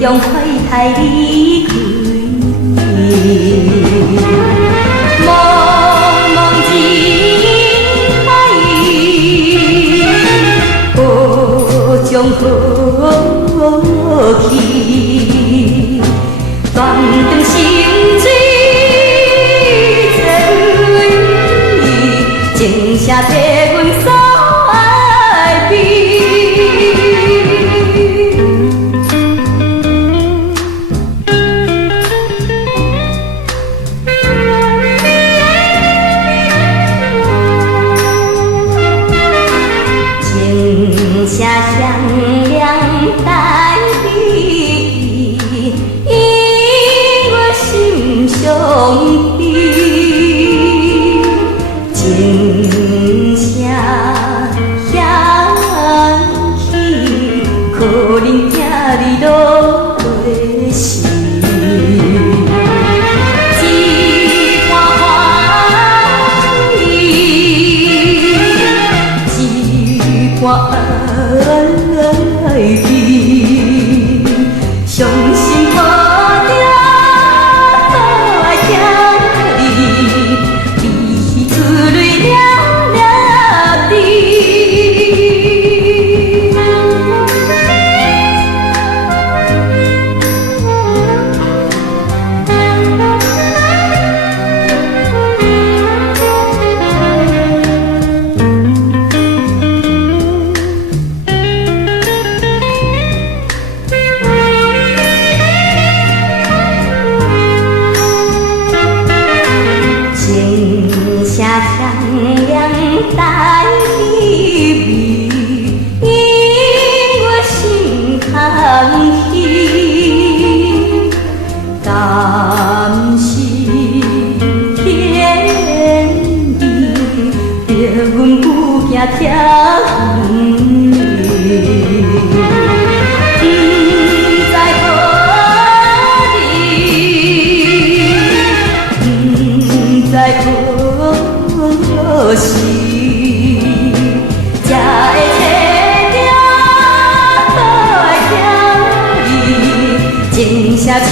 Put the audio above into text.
中快太离开。茫茫人海，何将何去？断肠心碎，情声替阮所爱悲。情声响亮代替，因我心上悲。情声响起，可能听你落泪时。我爱你，伤心破掉都爱听你，鼻出泪了了滴。声响亮代替味，因我心空虚。甘是天意，叫阮有行听可是，才会找着倒来听你，情声唱。